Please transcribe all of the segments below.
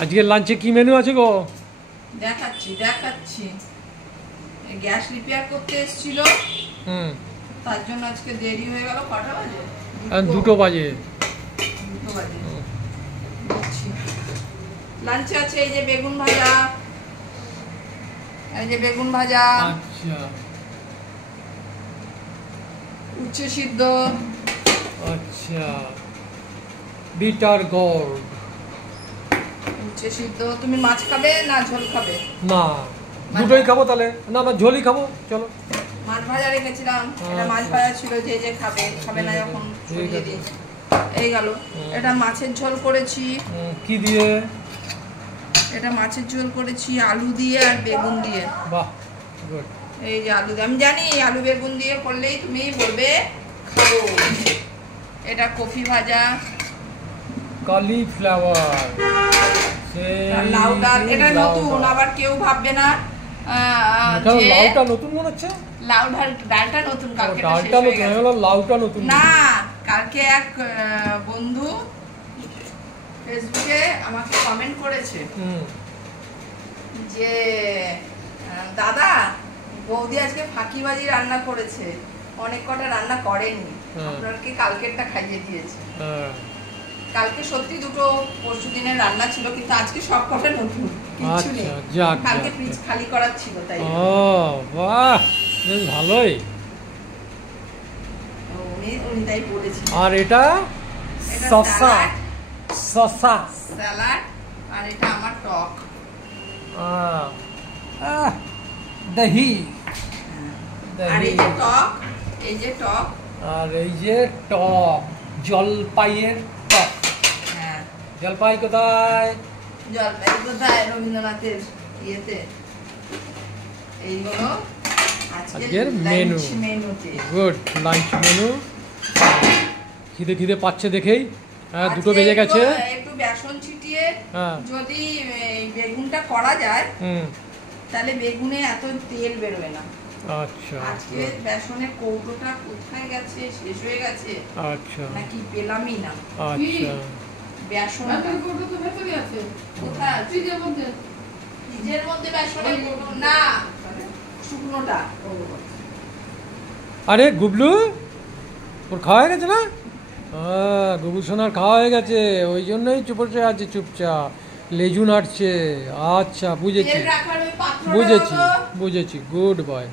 আজকের লাঞ্চে কি মেনু আছে গো? দেখাচ্ছি গ্যাস রিপেয়ার করতে এসেছিল, তার জন্য আজকে দেরি হয়ে গেল। কটা বাজে? 2টো বাজে। লাঞ্চে আছে এই যে বেগুন ভাজা, আচ্ছা, উচ্ছে সিদ্ধ, আচ্ছা, বিটার গোর্ড, উচ্ছে সিদ্ধ। তুমি মাছ খাবে না ঝোল খাবে? না, দুটোই খাবো তাহলে। না, আমরা ঝোলই খাবো, চলো। মাছ ভাজা রেখেছিলাম, এটা মাছ ভাজা ছিল, যে খাবে না যখন সরিয়ে দিই। এই গেল। এটা মাছের ঝোল করেছি। কি দিয়ে? এটা মাছের ঝোল করেছি আলু দিয়ে আর বেগুন দিয়ে। বাহ, গুড। এই যে আলু দিয়ে, আমি জানি আলু বেগুন দিয়ে করলেই তুমি বলবে খাবো। এটা কফি ভাজা, কলিফ্লাওয়ার, লাউ ডাল। এটা নতুন, আবার কেউ ভাববে না লাউটা নতুন মনে হচ্ছে। লাউ ডালটা নতুন, কালকে ডালটা নতুন, লাউটা নতুন না। কালকে এক বন্ধু ফেসবুকে আমাকে কমেন্ট করেছে যে দাদা, বৌদি আজকে ফাঁকিবাজি রান্না করেছে, অনেক কটা রান্না করেনি, আপনাকে কালকেরটা খাইয়ে দিয়েছে। কালকে সত্যি দুটো পরশু দিনের রান্না ছিল, কিন্তু আজকে সব কটা নতুন, কিছু নেই। কালকে ফ্রিজ খালি করার ছিল, তাই। ও বাহ, বেশ ভালোই। উনি তাই বলেছেন। আর এটা শসা স্যালাড, আর এটা আমার টক, দহি। আর এই যে টক, আর এই যে টক, জলপাইয়ের টক। হ্যাঁ, জলপাই কোথায়? রবীন্দ্রনাথের ইয়েতে। এইগুলো আজকের মেনু। Good lunch menu. খিদে পাচ্ছে দেখেই। দুটো বেজে গেছে। একটু বেসন ছিটিয়ে যদি বেগুনটা করা যায়, তাহলে বেগুনে এত তেল বেরোয় না। আচ্ছা, আজকে বেসনের কৌটোটা কোথায় গেছে, শেষ হয়ে গেছে। আচ্ছা, নাকি পেলামই না। আচ্ছা, বেসনের কৌটো তো ভেতরে আছে। কোথায়? ফ্রিজের মধ্যে বেসনের কৌটো না, শুকনোটা। আরে গুবলু, ওর খাওয়া হয়ে গেছে না? গুবলু সোনার খাওয়া হয়ে গেছে, ওই জন্যই চুপচাপ আছে, চুপচাপ লেজু নাড়ছে। আচ্ছা, বুঝেছি। Good boy.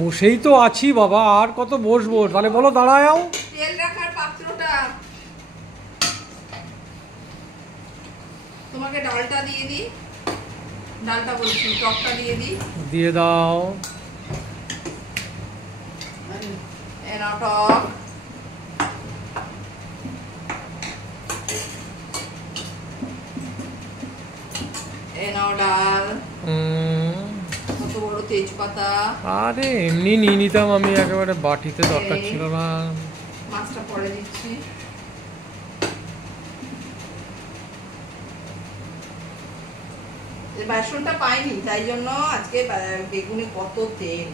বসেই তো আছি বাবা, আর কত বসবো? তাহলে বলো দাঁড়াও। তেল রাখার পাত্রটা, তোমাকে ডালটা দিয়ে দিই। ডালটা বলছি, টকটা দিয়ে দিই। দিয়ে দাও। এনাও টক, এনাও ডাল। কত বড় তেজপাতা। আরে এমনি নিয়ে নিতাম আমি, একেবারে বাটিতে দরকার ছিল না। মাছটা পরে দিচ্ছি। বেসনটা পাইনি, তাই জন্য আজকে বেগুনে কত তেল।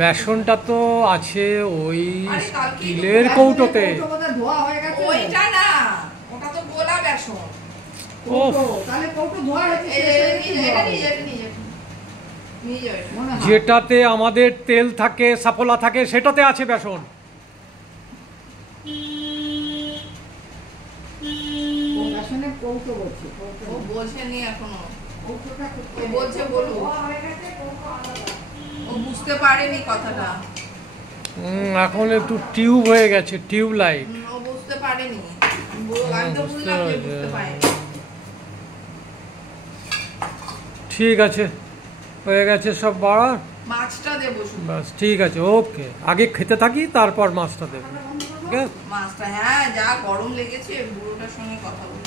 বেসনটা তো আছে ওই স্টিলের কৌটোতে। ওইটা না, ওটা তো গোলা বেসন। তাহলে কৌটো ধোয়া হয়েছে, যেটাতে আমাদের তেল থাকে, সাপোলা থাকে, সেটাতে আছে বেসন। বোঝেনি এখনো, বলছে বলুন, ও বুঝতে পারেনি কথাটা। এখন একটু টিউব হয়ে গেছে, টিউব লাইট। ও বুঝতে পারেনি, আমি তো বুঝলাম যে বুঝতে পারেনি। ঠিক আছে, হয়ে গেছে সব বাড়া। মাছটা দেবো বাস, ঠিক আছে, ওকে। আগে খেতে থাকি, তারপর মাছটা দেবো। ঠিক আছে। মাছটা, হ্যাঁ, যা গরম লেগেছে, বুড়োটার সঙ্গে কথা বলতে।